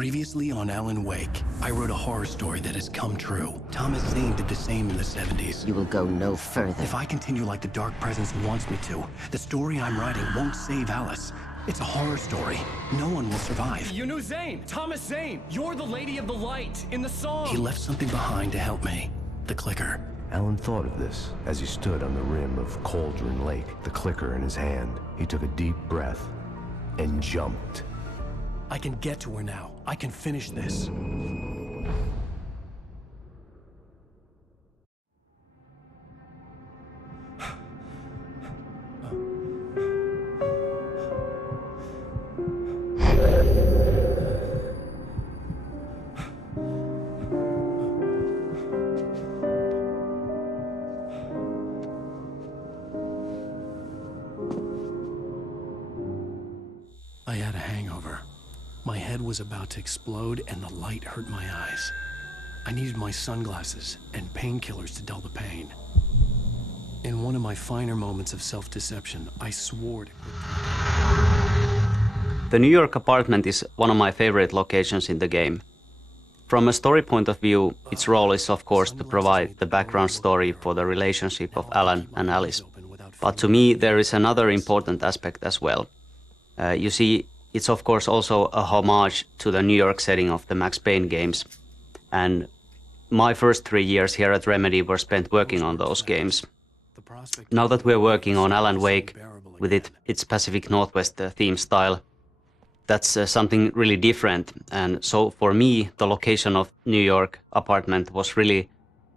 Previously on Alan Wake, I wrote a horror story that has come true. Thomas Zane did the same in the 70s. You will go no further. If I continue like the Dark Presence wants me to, the story I'm writing won't save Alice. It's a horror story. No one will survive. You knew Zane! Thomas Zane! You're the Lady of the Light in the song! He left something behind to help me. The clicker. Alan thought of this as he stood on the rim of Cauldron Lake, the clicker in his hand. He took a deep breath and jumped. I can get to her now. I can finish this. I had a hangover. My head was about to explode and the light hurt my eyes. I needed my sunglasses and painkillers to dull the pain. In one of my finer moments of self-deception, I swore to... The New York apartment is one of my favorite locations in the game. From a story point of view, its role is of course to provide the background story for the relationship of Alan and Alice. But to me there is another important aspect as well. You see, it's of course also a homage to the New York setting of the Max Payne games. And my first 3 years here at Remedy were spent working on those games. Now that we're working on Alan Wake with its Pacific Northwest theme style, that's something really different. And so for me, the location of New York apartment was really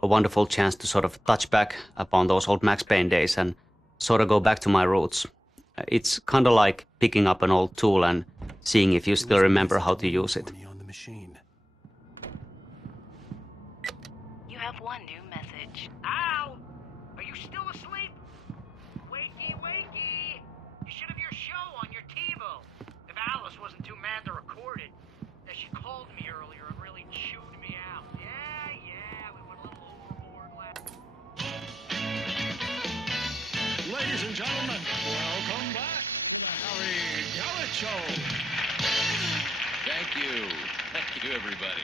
a wonderful chance to sort of touch back upon those old Max Payne days and sort of go back to my roots. It's kind of like picking up an old tool and seeing if you still remember how to use it. You have one new message. Ow! Are you still asleep? Wakey, wakey! You should have your show on your TiVo. If Alice wasn't too mad to record it. As she called me earlier and really chewed me out. Yeah, we went a little overboard last... Ladies and gentlemen, welcome back to the Harry Gallet Show. Thank you. Thank you, everybody.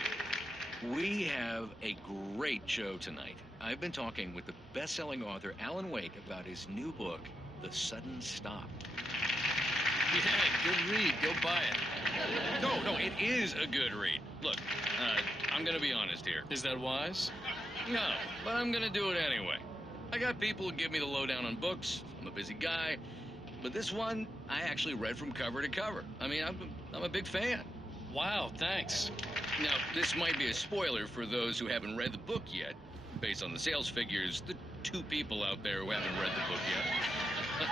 We have a great show tonight. I've been talking with the best-selling author Alan Wake about his new book, The Sudden Stop. Yeah, good read. Go buy it. No, it is a good read. Look, I'm gonna be honest here. Is that wise? No, but I'm gonna do it anyway. I got people who give me the lowdown on books. I'm a busy guy. But this one, I actually read from cover to cover. I mean, I'm a big fan. Wow, thanks. Now, this might be a spoiler for those who haven't read the book yet. Based on the sales figures, the 2 people out there who haven't read the book yet.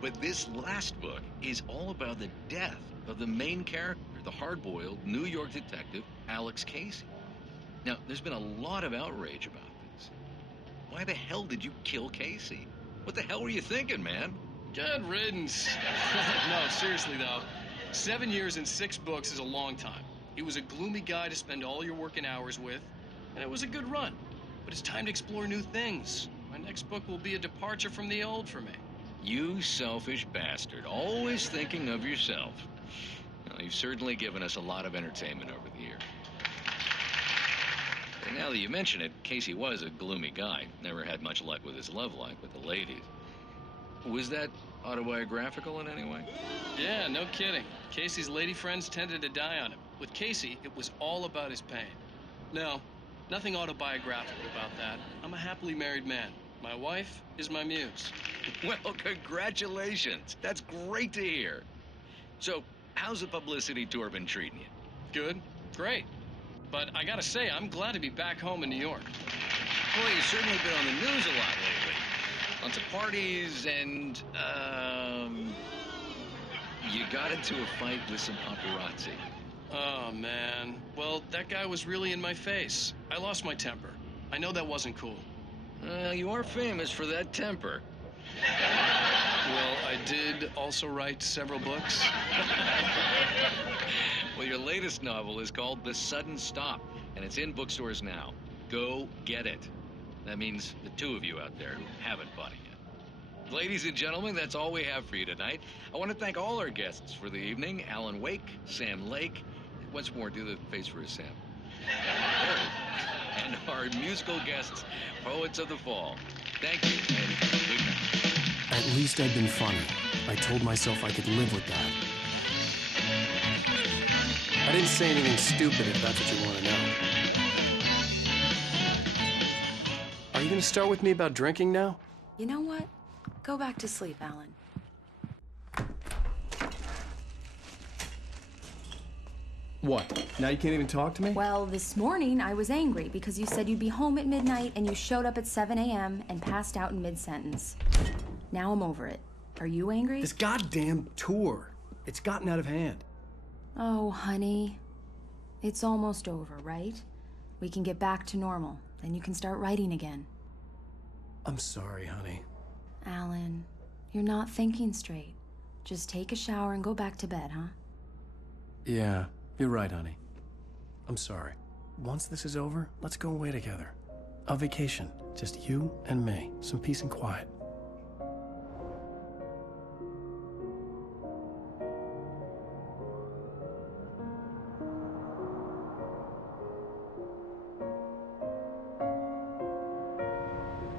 But this last book is all about the death of the main character, the hard-boiled New York detective, Alex Casey. Now, there's been a lot of outrage about this. Why the hell did you kill Casey? What the hell were you thinking, man? Good riddance. No, seriously though, 7 years and 6 books is a long time. He was a gloomy guy to spend all your working hours with, and it was a good run. But it's time to explore new things. My next book will be a departure from the old for me. You selfish bastard, always thinking of yourself. Well, you've certainly given us a lot of entertainment over the years. And now that you mention it, Casey was a gloomy guy. Never had much luck with his love life with the ladies. Was that autobiographical in any way? Yeah, no kidding. Casey's lady friends tended to die on him. With Casey, it was all about his pain. No, nothing autobiographical about that. I'm a happily married man. My wife is my muse. Well, congratulations. That's great to hear. So, how's the publicity tour been treating you? Good, great. But I gotta say, I'm glad to be back home in New York. Well, you've certainly been on the news a lot lately. Lots of parties and, you got into a fight with some paparazzi. Oh, man. Well, that guy was really in my face. I lost my temper. I know that wasn't cool. You are famous for that temper. Well, I did also write several books. Well, your latest novel is called The Sudden Stop, and it's in bookstores now. Go get it. That means the 2 of you out there who haven't bought it yet. Ladies and gentlemen, that's all we have for you tonight. I want to thank all our guests for the evening. Alan Wake, Sam Lake, Once more, do the face for us, Sam. There it is. And our musical guests, Poets of the Fall. Thank you, and good night. At least I'd been funny. I told myself I could live with that. I didn't say anything stupid, if that's what you want to know. Are you going to start with me about drinking now? You know what? Go back to sleep, Alan. What? Now you can't even talk to me? Well, this morning I was angry because you said you'd be home at midnight and you showed up at 7 a.m. and passed out in mid-sentence. Now I'm over it. Are you angry? This goddamn tour. It's gotten out of hand. Oh, honey. It's almost over, right? We can get back to normal. Then you can start writing again. I'm sorry, honey. Alan, you're not thinking straight. Just take a shower and go back to bed, huh? Yeah, you're right, honey. I'm sorry. Once this is over, let's go away together. A vacation. Just you and me. Some peace and quiet.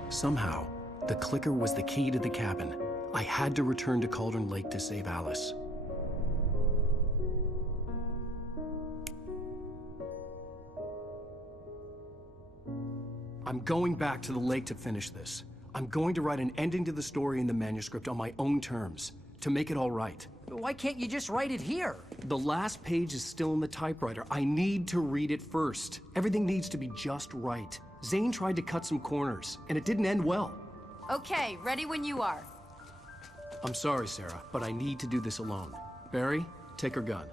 Somehow, the clicker was the key to the cabin. I had to return to Cauldron Lake to save Alice. I'm going back to the lake to finish this. I'm going to write an ending to the story in the manuscript on my own terms, to make it all right. Why can't you just write it here? The last page is still in the typewriter. I need to read it first. Everything needs to be just right. Zane tried to cut some corners, and it didn't end well. Okay, ready when you are. I'm sorry, Sarah, but I need to do this alone. Barry, take her gun.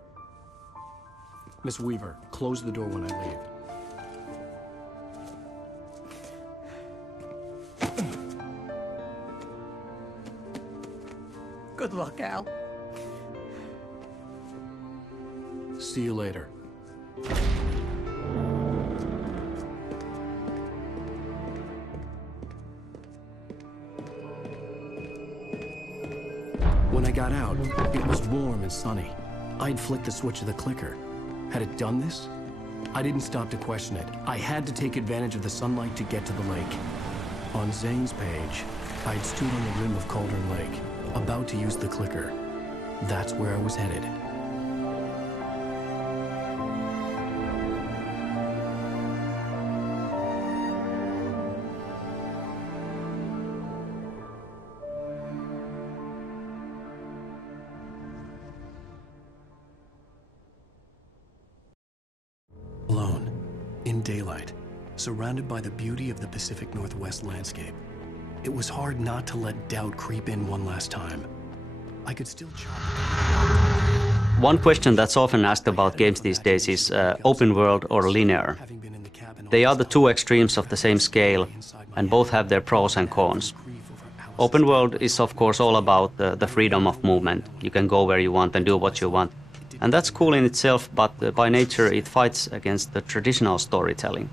Miss Weaver, close the door when I leave. Good luck, Al. See you later. When I got out, it was warm and sunny. I'd flicked the switch of the clicker. Had it done this? I didn't stop to question it. I had to take advantage of the sunlight to get to the lake. On Zane's page, I'd stood on the rim of Cauldron Lake, about to use the clicker. That's where I was headed. Alone, in daylight, surrounded by the beauty of the Pacific Northwest landscape. It was hard not to let doubt creep in one last time. I could still chop. One question that's often asked about games these days is open world or linear. They are the two extremes of the same scale, and both have their pros and cons. Open world is of course all about the freedom of movement. You can go where you want and do what you want. And that's cool in itself, but by nature it fights against the traditional storytelling.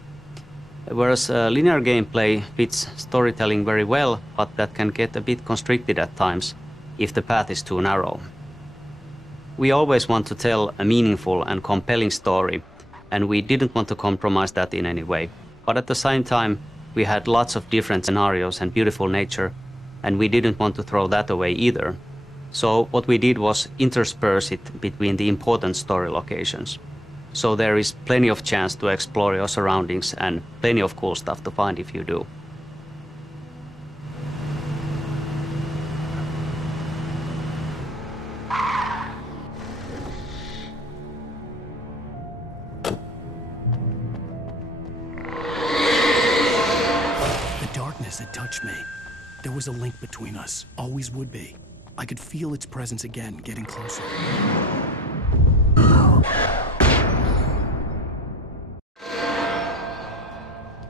Whereas linear gameplay fits storytelling very well, but that can get a bit constricted at times if the path is too narrow. We always want to tell a meaningful and compelling story, and we didn't want to compromise that in any way. But at the same time, we had lots of different scenarios and beautiful nature, and we didn't want to throw that away either. So what we did was intersperse it between the important story locations. So there is plenty of chance to explore your surroundings and plenty of cool stuff to find if you do. The darkness had touched me. There was a link between us, always would be. I could feel its presence again, getting closer.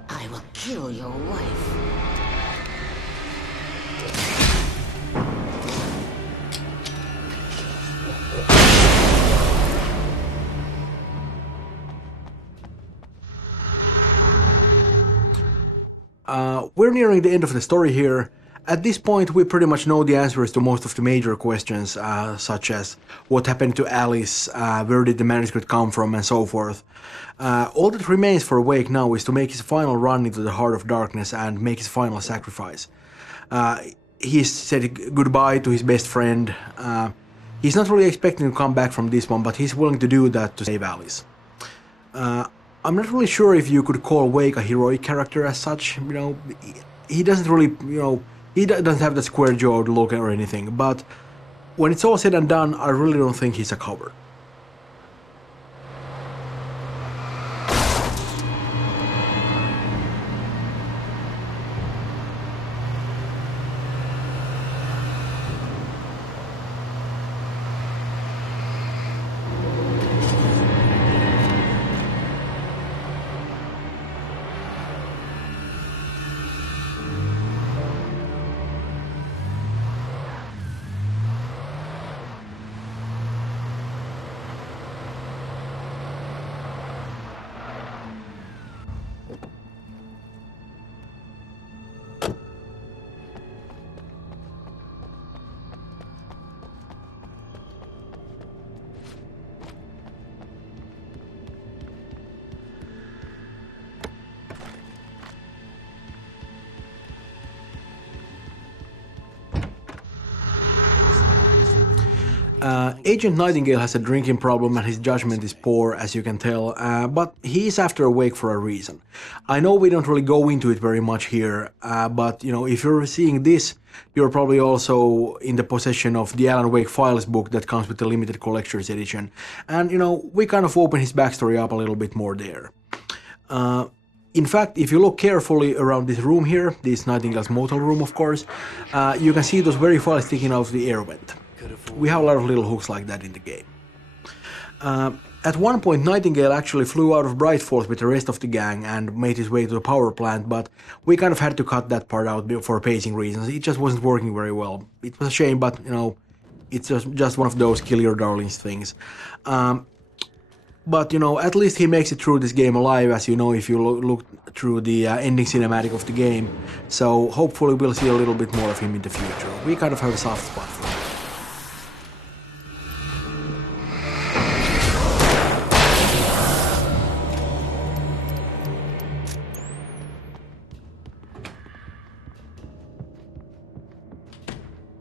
I will kill your wife. We're nearing the end of the story here, At this point, we pretty much know the answers to most of the major questions, such as what happened to Alice, where did the manuscript come from, and so forth. All that remains for Wake now is to make his final run into the Heart of Darkness and make his final sacrifice. He's said goodbye to his best friend. He's not really expecting to come back from this one, but he's willing to do that to save Alice. I'm not really sure if you could call Wake a heroic character as such. You know, he doesn't really, he doesn't have that square-jawed look or anything, but when it's all said and done, I really don't think he's a coward. Agent Nightingale has a drinking problem and his judgment is poor, as you can tell, but he's after Wake for a reason. I know we don't really go into it very much here, but if you're seeing this, you're probably also in the possession of the Alan Wake Files book that comes with the limited collector's edition, and we kind of open his backstory up a little bit more there. In fact, if you look carefully around this room here, this Nightingale's motel room of course, you can see those very files sticking out of the air vent. We have a lot of little hooks like that in the game. At one point, Nightingale actually flew out of Bright Falls with the rest of the gang and made his way to the power plant, but we kind of had to cut that part out for pacing reasons. It just wasn't working very well. It was a shame, but it's just one of those kill your darlings things. But at least he makes it through this game alive, as you know if you look through the ending cinematic of the game. So hopefully we'll see a little bit more of him in the future. We kind of have a soft spot for him.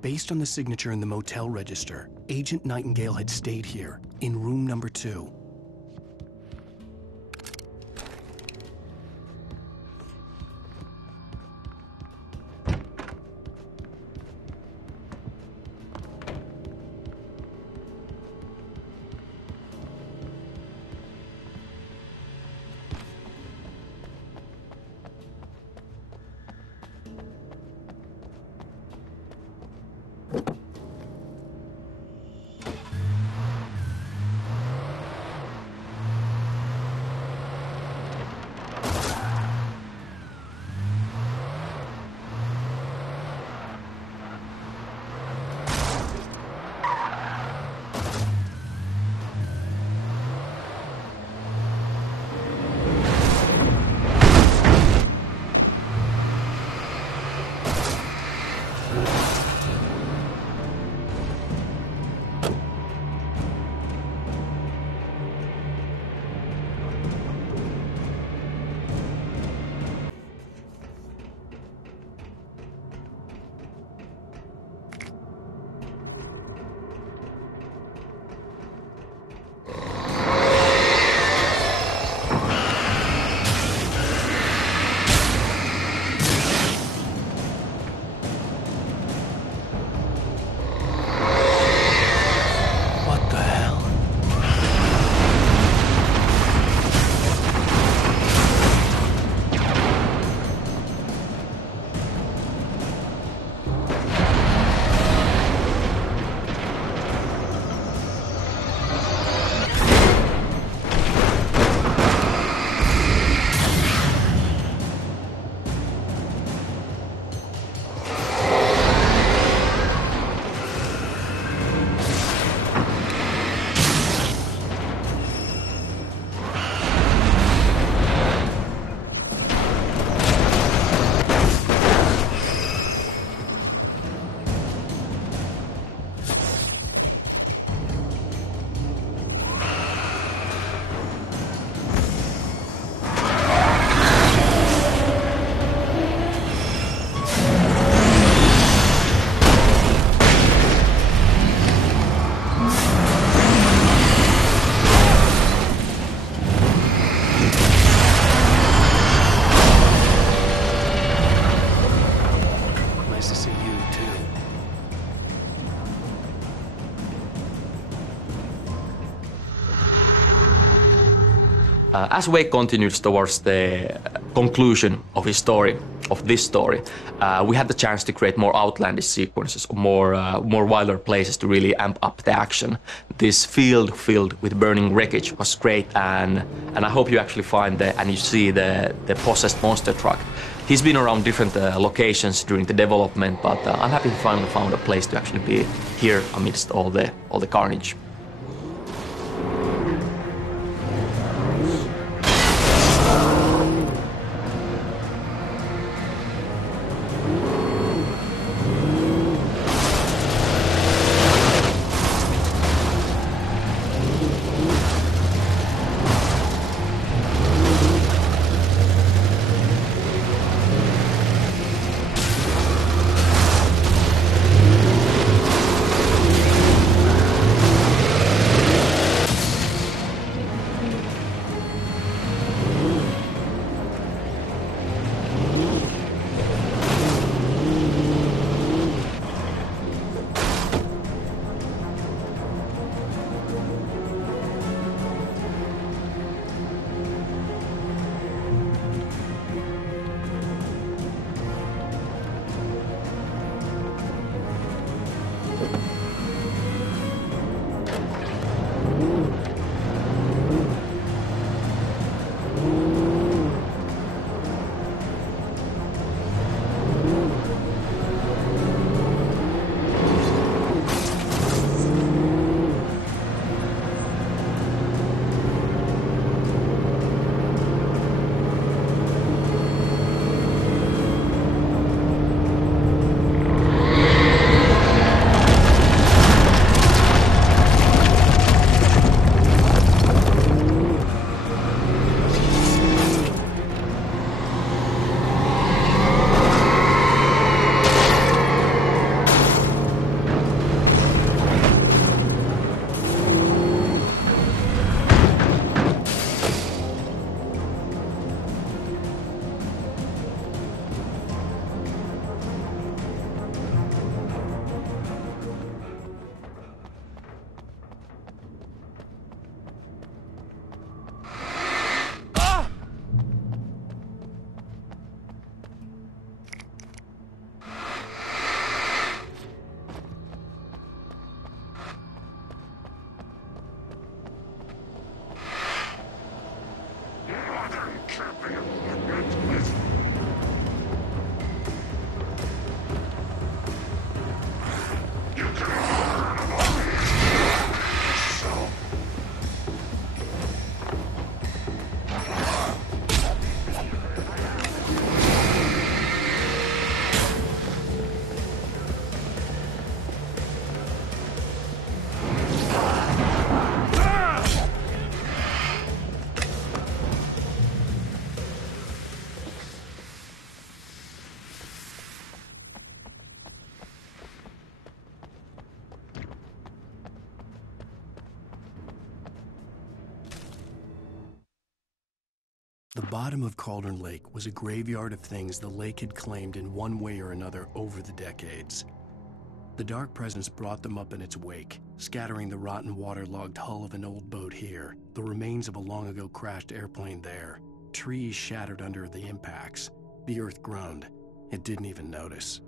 Based on the signature in the motel register, Agent Nightingale had stayed here, in room number 2. As Wake continues towards the conclusion of his story, of this story, we had the chance to create more outlandish sequences, more wilder places to really amp up the action. This field filled with burning wreckage was great, and I hope you actually find and you see the possessed monster truck. He's been around different locations during the development, but I'm happy he finally found a place to actually be here amidst all the carnage. The bottom of Cauldron Lake was a graveyard of things the lake had claimed in one way or another over the decades. The Dark Presence brought them up in its wake, scattering the rotten waterlogged hull of an old boat here, the remains of a long-ago crashed airplane there, trees shattered under the impacts. The earth groaned. It didn't even notice.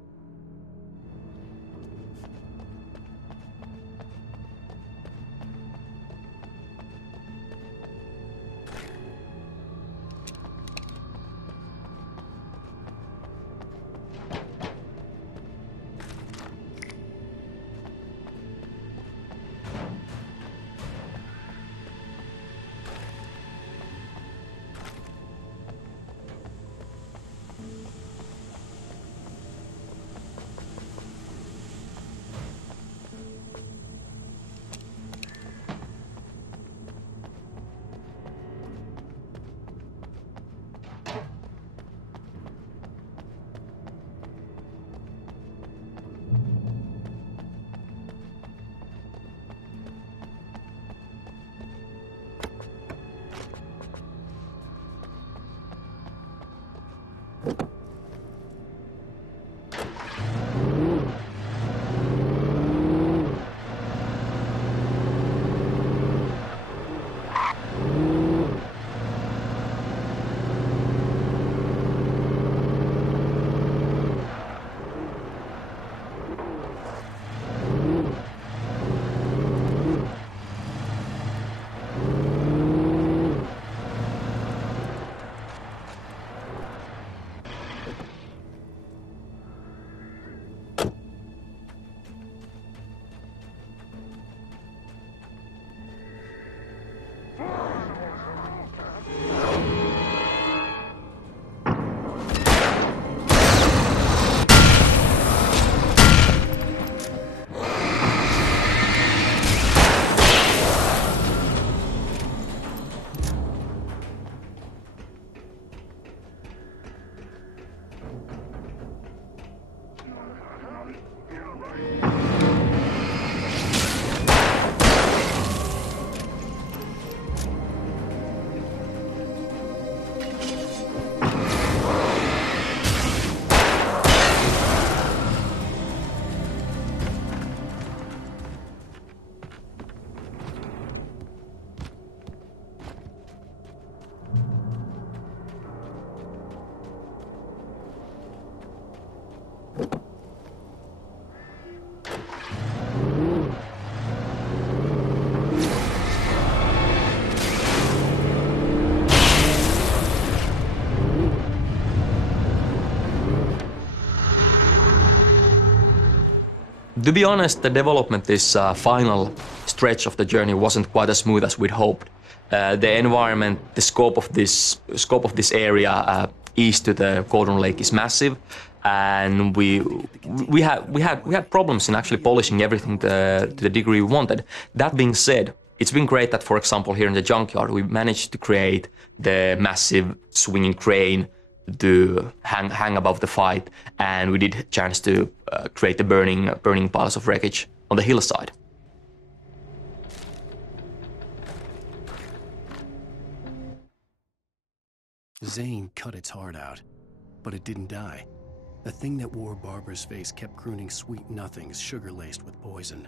To be honest, the development this final stretch of the journey wasn't quite as smooth as we'd hoped. The environment, the scope of this area east to the Cauldron Lake is massive, and we had problems in actually polishing everything to the degree we wanted. That being said, it's been great that, for example, here in the junkyard, we managed to create the massive swinging crane to hang above the fight, and we did chance to create the burning piles of wreckage on the hillside. Zane cut its heart out, but it didn't die. The thing that wore Barbara's face kept crooning sweet nothings sugar-laced with poison.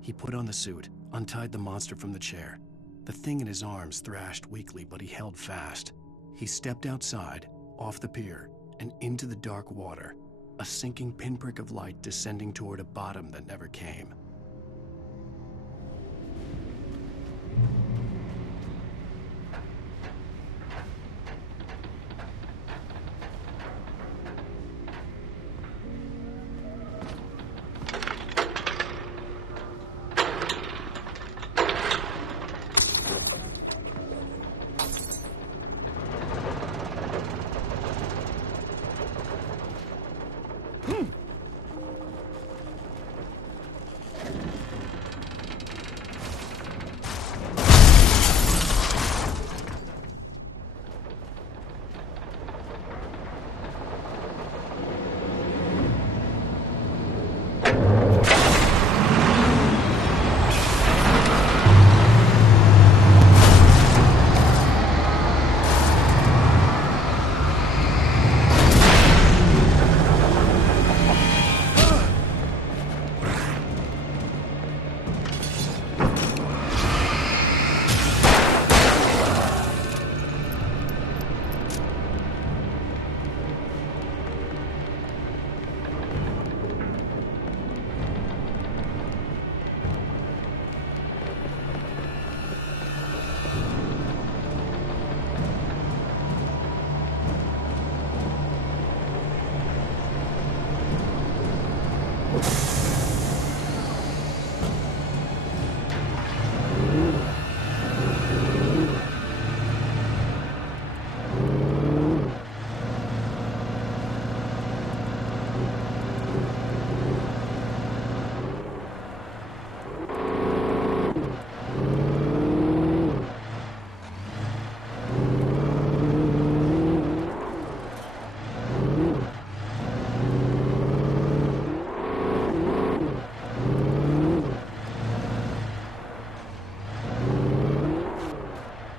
He put on the suit, untied the monster from the chair. The thing in his arms thrashed weakly, but he held fast. He stepped outside, off the pier, and into the dark water, a sinking pinprick of light descending toward a bottom that never came.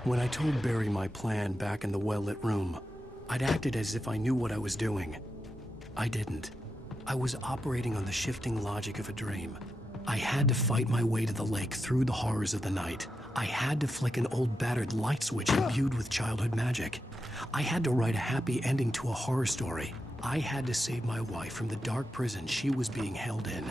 When I told Barry my plan back in the well-lit room, I'd acted as if I knew what I was doing. I didn't. I was operating on the shifting logic of a dream. I had to fight my way to the lake through the horrors of the night. I had to flick an old battered light switch imbued with childhood magic. I had to write a happy ending to a horror story. I had to save my wife from the dark prison she was being held in.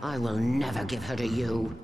I will never give her to you.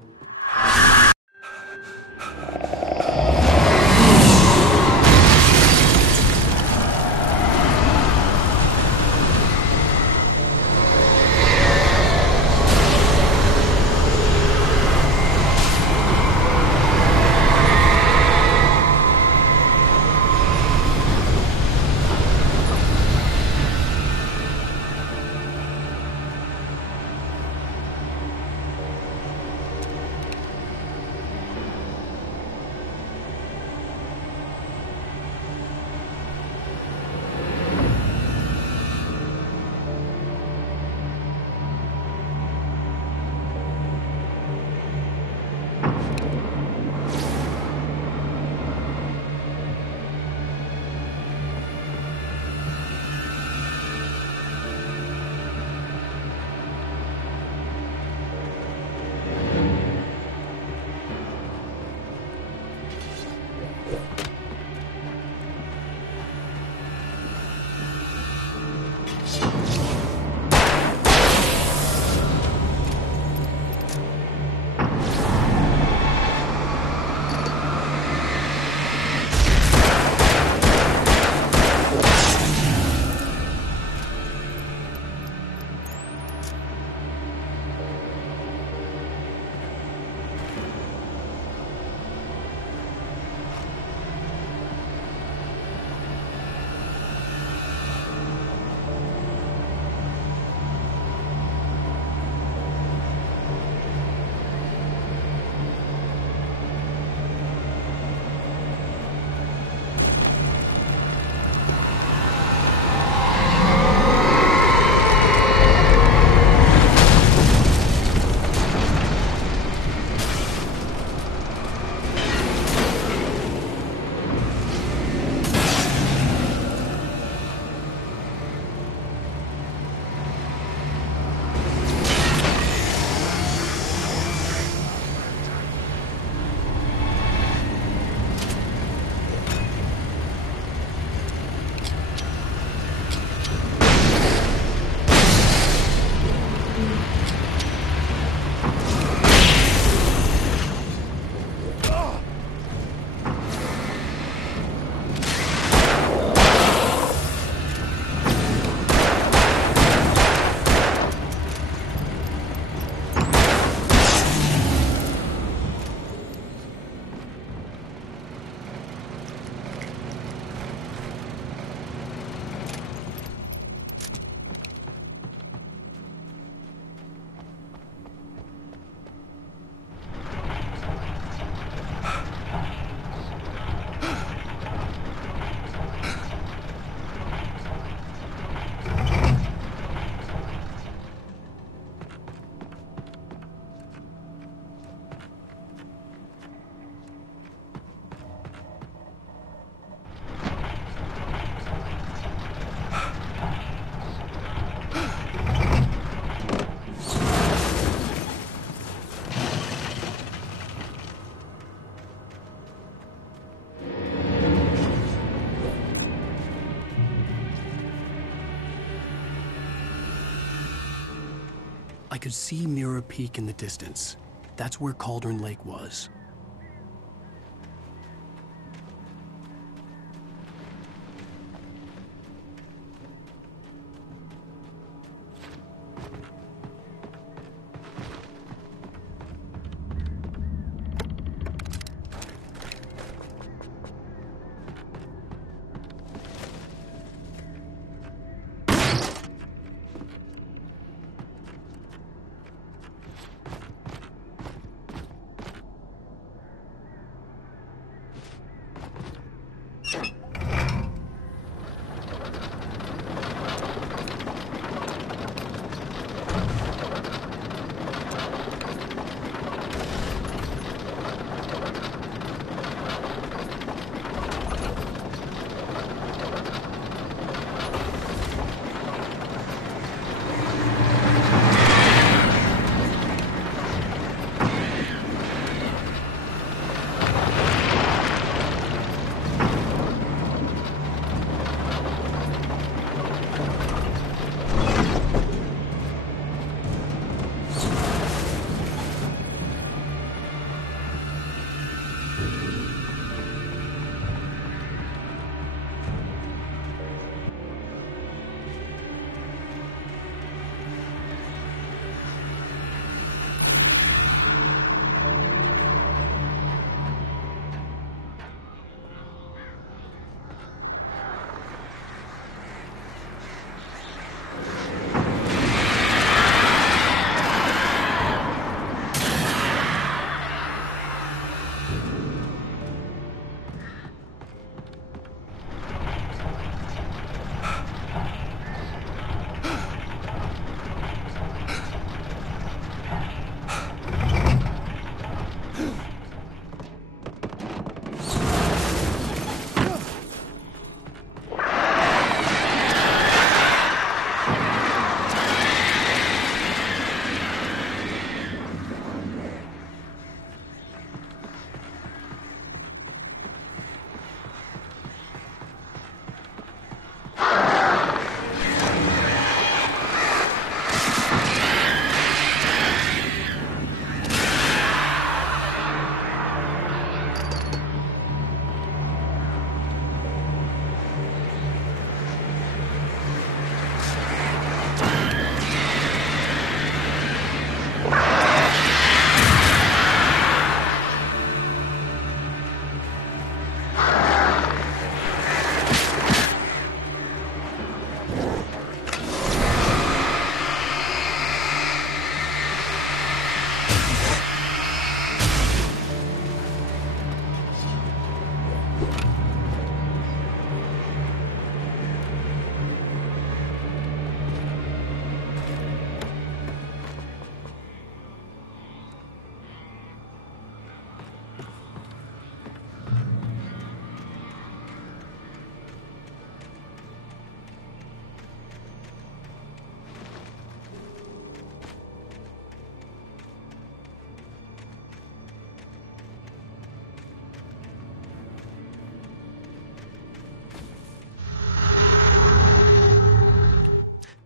I could see Mirror Peak in the distance. That's where Cauldron Lake was.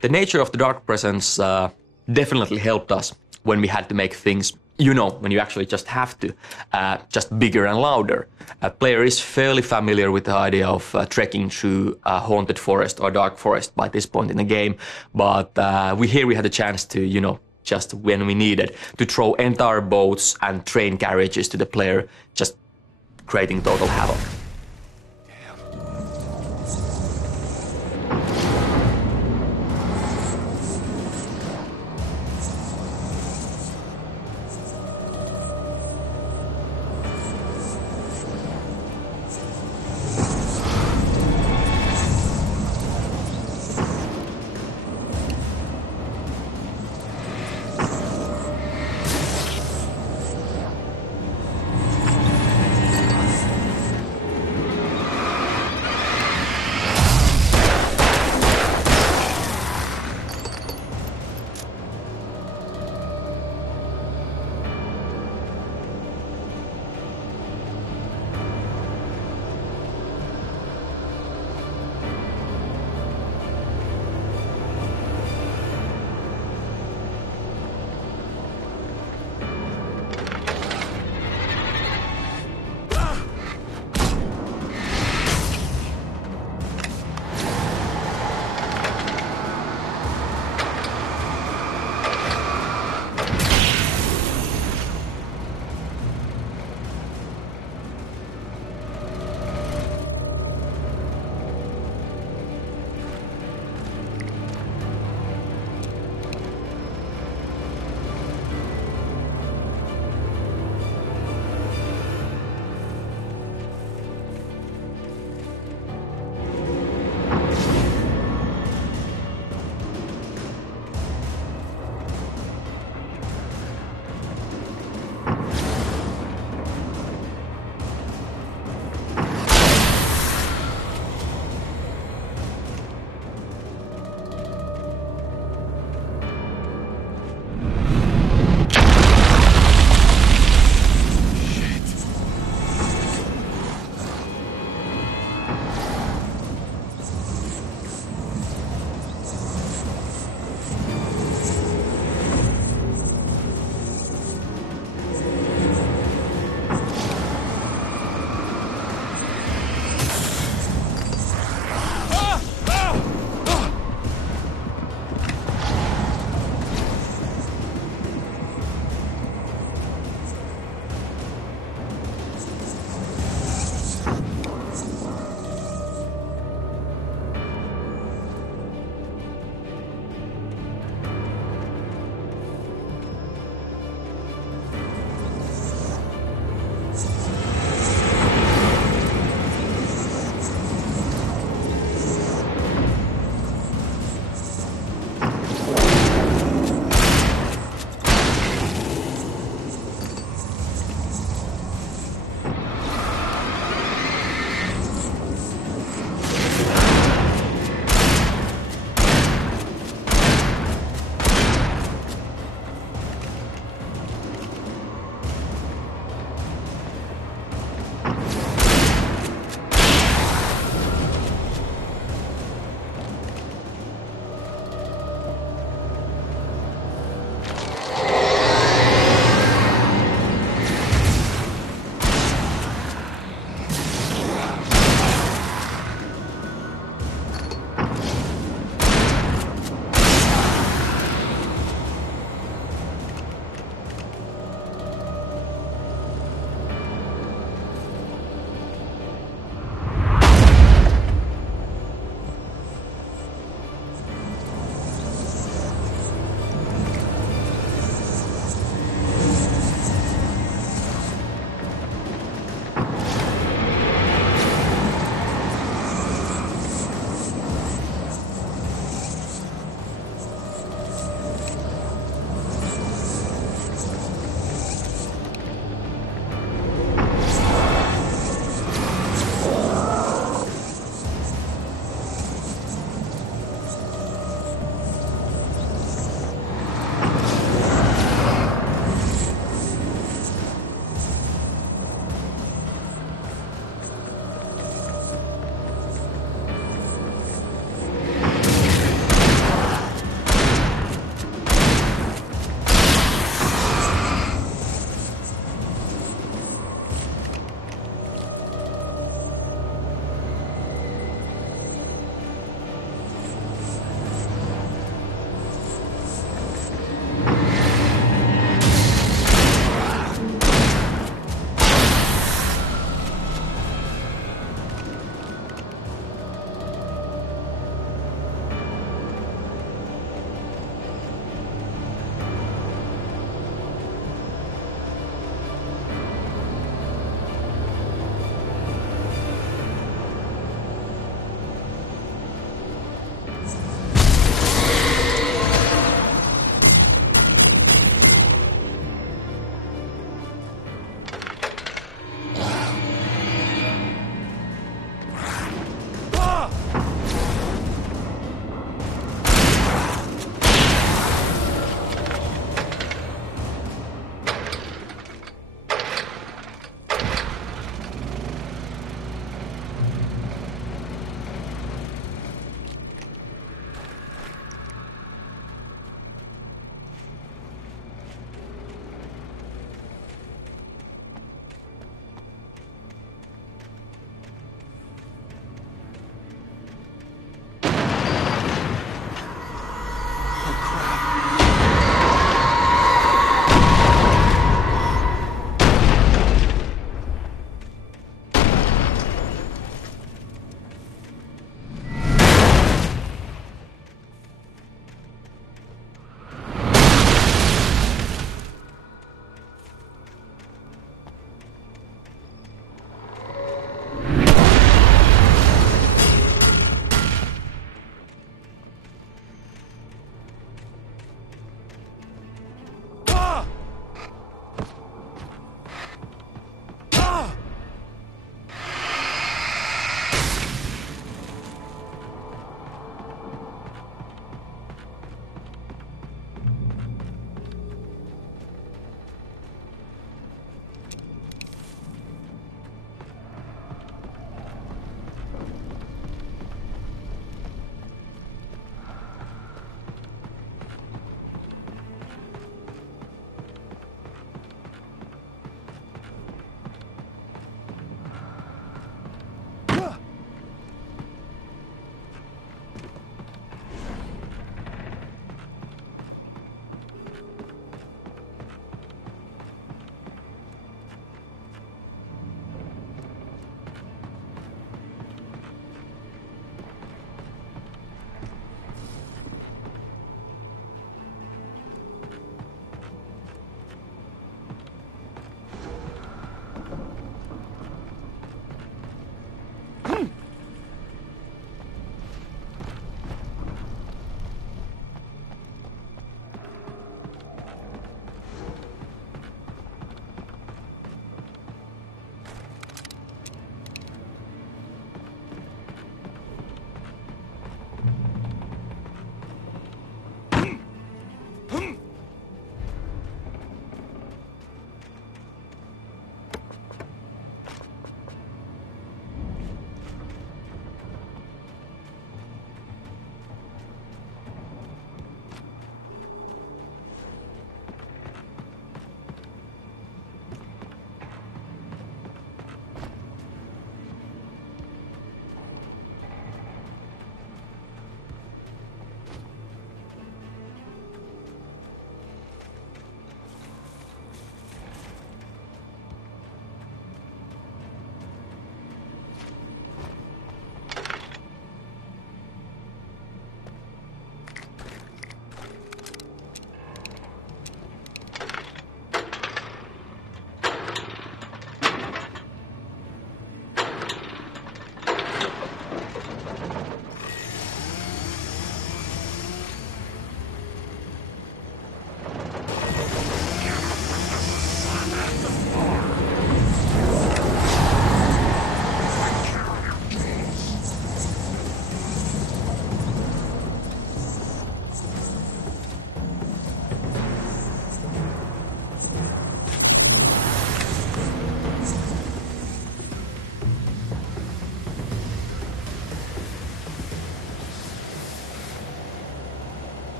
The nature of the Dark Presence definitely helped us when we had to make things, you know, when you actually just have to, just bigger and louder. A player is fairly familiar with the idea of trekking through a haunted forest or dark forest by this point in the game, but we had a chance to, you know, just when we needed, to throw entire boats and train carriages to the player, just creating total havoc.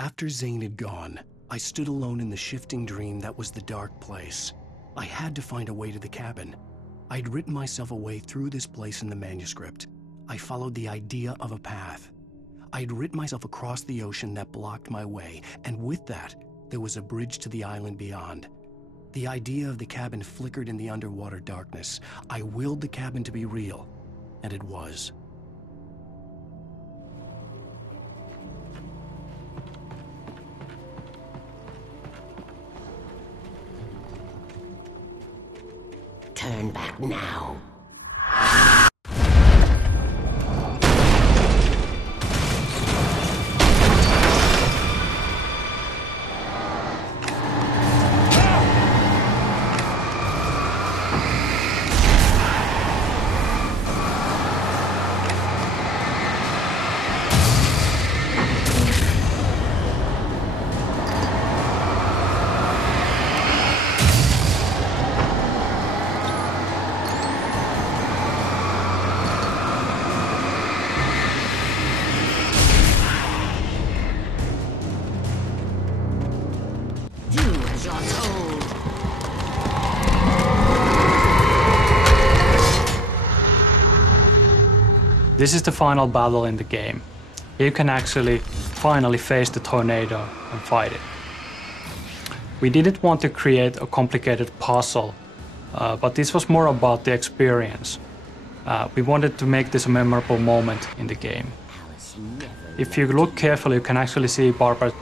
After Zane had gone, I stood alone in the shifting dream that was the dark place. I had to find a way to the cabin. I'd written myself a way through this place in the manuscript. I followed the idea of a path. I'd written myself across the ocean that blocked my way, and with that, there was a bridge to the island beyond. The idea of the cabin flickered in the underwater darkness. I willed the cabin to be real, and it was. Turn back now. This is the final battle in the game. You can actually finally face the tornado and fight it. We didn't want to create a complicated puzzle, but this was more about the experience. We wanted to make this a memorable moment in the game. If you look carefully, you can actually see Barbara.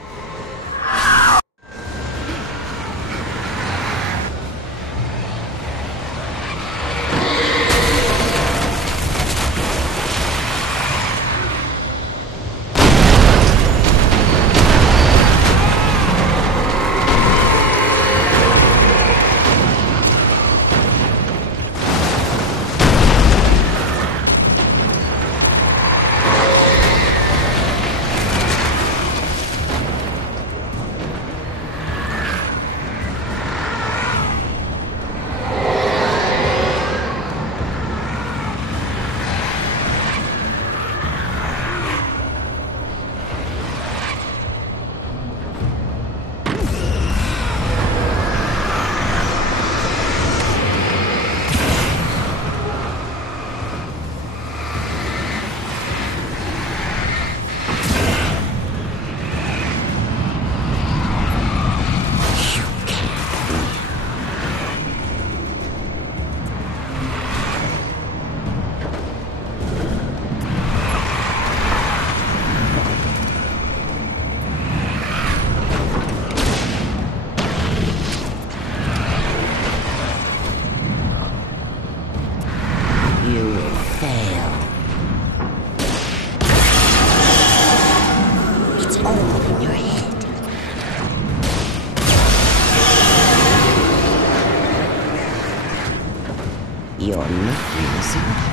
You're not losing.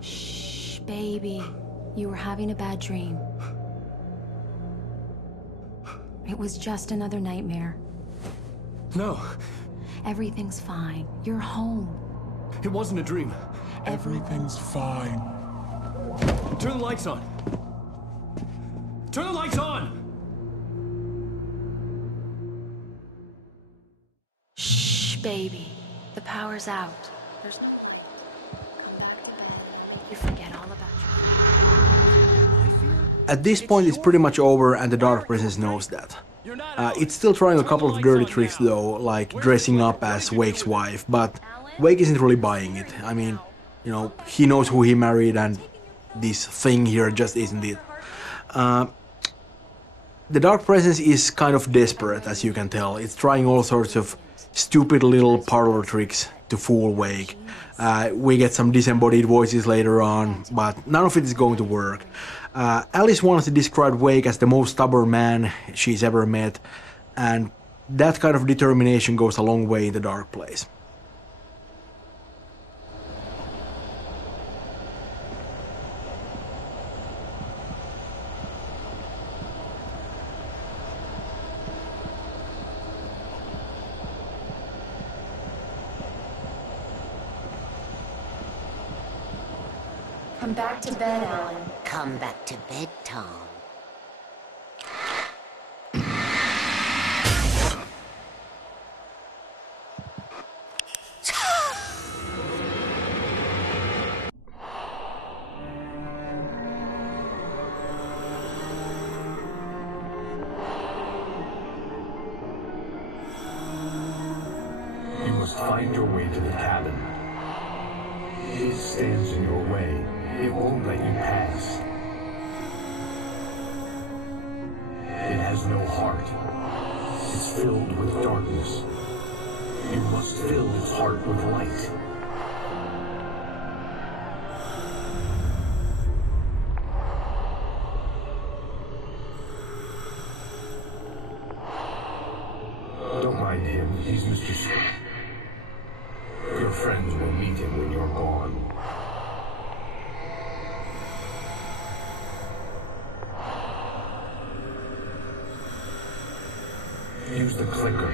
Shh, baby. You were having a bad dream. It was just another nightmare. No. Everything's fine. You're home. It wasn't a dream. Everything's fine. Turn the lights on. Turn the lights on! Shh, baby. The power's out. There's no... Come back to bed. You forget all about your... My fear? At this point it's pretty much over and the Dark Presence knows that. It's still trying a couple of dirty tricks though, like dressing up as Wake's wife, but Wake isn't really buying it. I mean, you know, he knows who he married and this thing here just isn't it. The Dark Presence is kind of desperate, as you can tell. It's trying all sorts of stupid little parlor tricks to fool Wake. We get some disembodied voices later on, but none of it is going to work. Alice wants to describe Wake as the most stubborn man she's ever met, and that kind of determination goes a long way in the Dark Place. Come back to bed, Alan. Come back to bed, Tom. You must find your way to the cabin. It stands in your way. It won't let you pass. It has no heart. It's filled with darkness. You must fill its heart with light. Don't mind him. He's Mr. Your friends will meet him when you're gone. Use the clicker.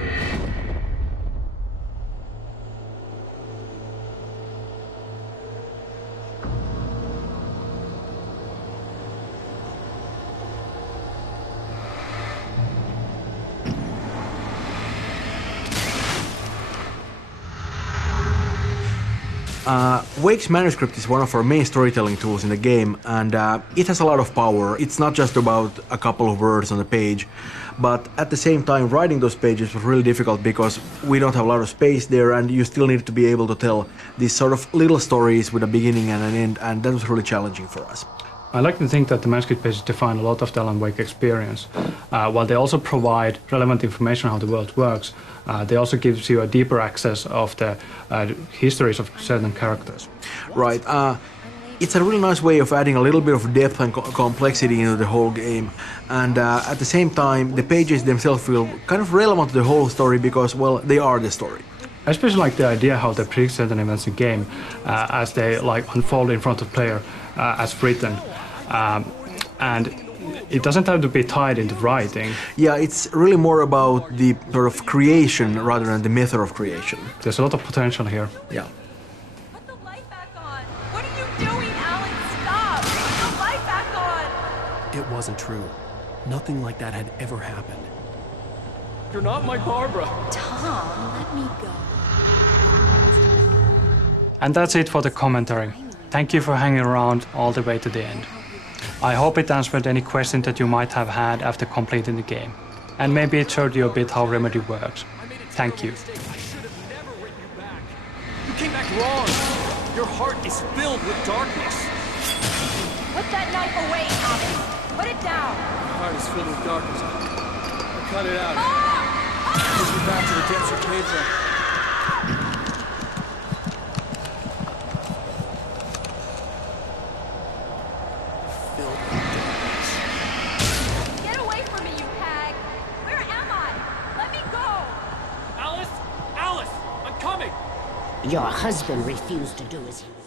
Wake's manuscript is one of our main storytelling tools in the game, and it has a lot of power. It's not just about a couple of words on the page, but at the same time writing those pages was really difficult because we don't have a lot of space there, and you still need to be able to tell these sort of little stories with a beginning and an end, and that was really challenging for us. I like to think that the manuscript pages define a lot of the Alan Wake experience. While they also provide relevant information on how the world works, they also gives you a deeper access of the histories of certain characters. Right. It's a really nice way of adding a little bit of depth and complexity into the whole game, and at the same time the pages themselves feel kind of relevant to the whole story because, well, they are the story. I especially like the idea how they predict certain events in the game as they unfold in front of the player as written. And it doesn't have to be tied into writing. Yeah, it's really more about the sort of creation rather than the method of creation. There's a lot of potential here. Yeah. Put the light back on! What are you doing, Alan? Stop! Put the light back on! It wasn't true. Nothing like that had ever happened. You're not my Barbara. Tom, let me go. And that's it for the commentary. Thank you for hanging around all the way to the end. I hope it answered any questions that you might have had after completing the game. And maybe it showed you a bit how Remedy works. Thank you. I should have never written you back. You came back wrong. Your heart is filled with darkness. Put that knife away, Alan! Put it down! My heart is filled with darkness. I cut it out. Take me back to the depths you came from. Get away from me, you hag! Where am I? Let me go! Alice! Alice! I'm coming! Your husband refused to do as he was.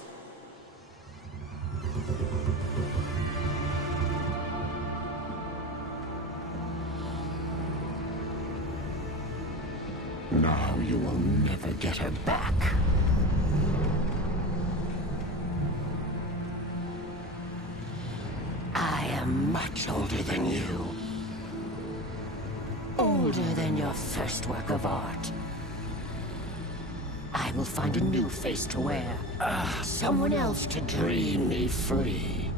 Now you will never get her back. I am much older than you. Older than your first work of art. I will find a new face to wear. Someone else to dream me free.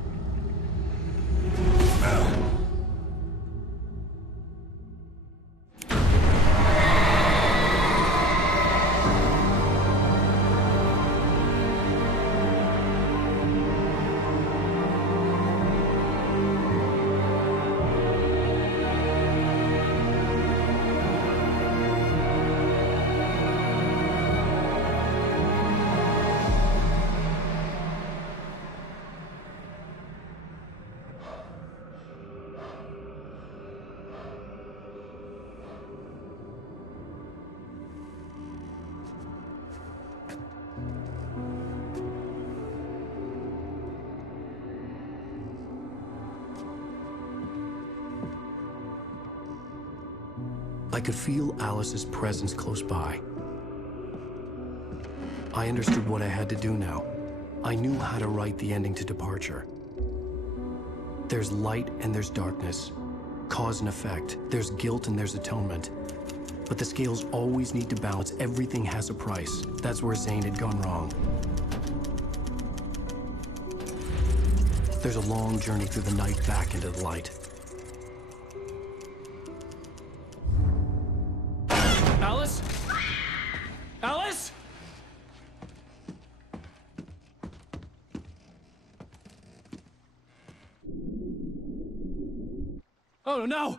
I could feel Alice's presence close by. I understood what I had to do now. I knew how to write the ending to Departure. There's light and there's darkness, cause and effect. There's guilt and there's atonement. But the scales always need to balance. Everything has a price. That's where Zane had gone wrong. There's a long journey through the night back into the light. Alice? Alice? Oh no!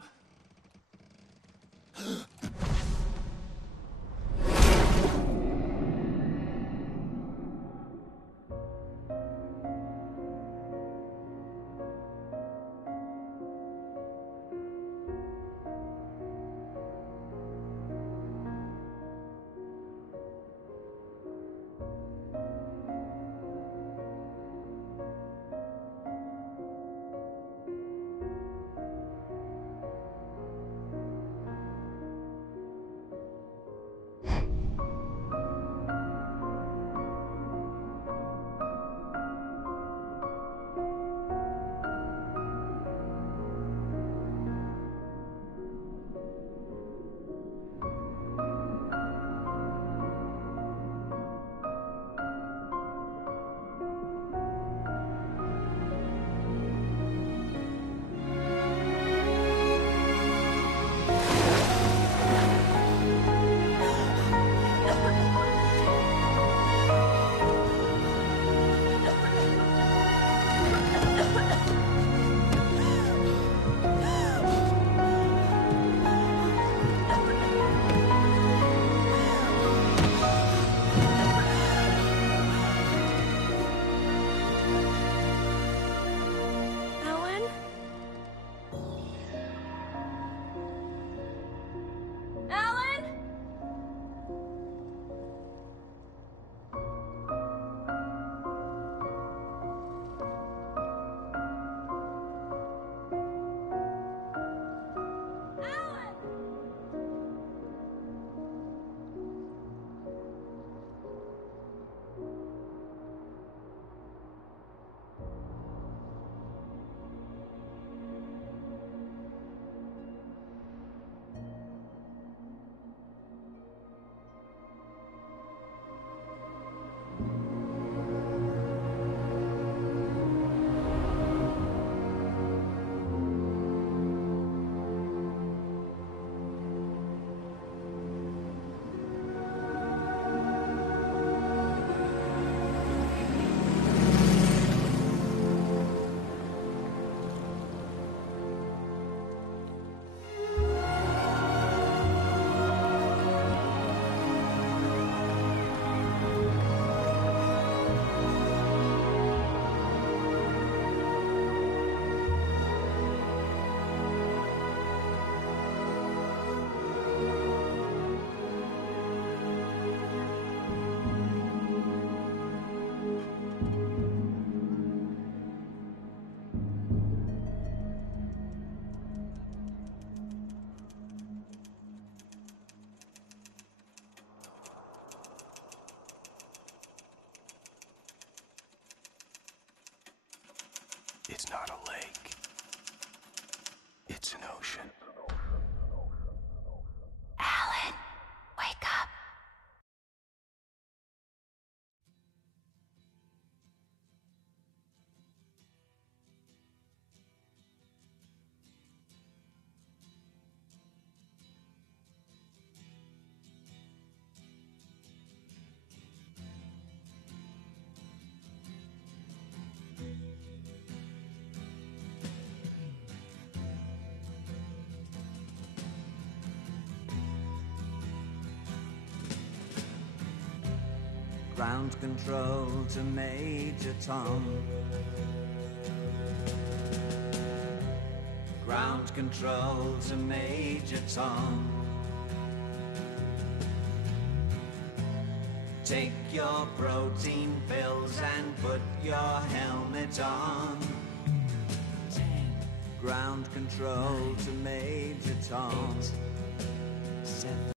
It's not a lake. It's an ocean. Alan, wake up. Ground control to Major Tom. Ground control to Major Tom. Take your protein pills and put your helmet on. 10. Ground control to Major Tom. 8.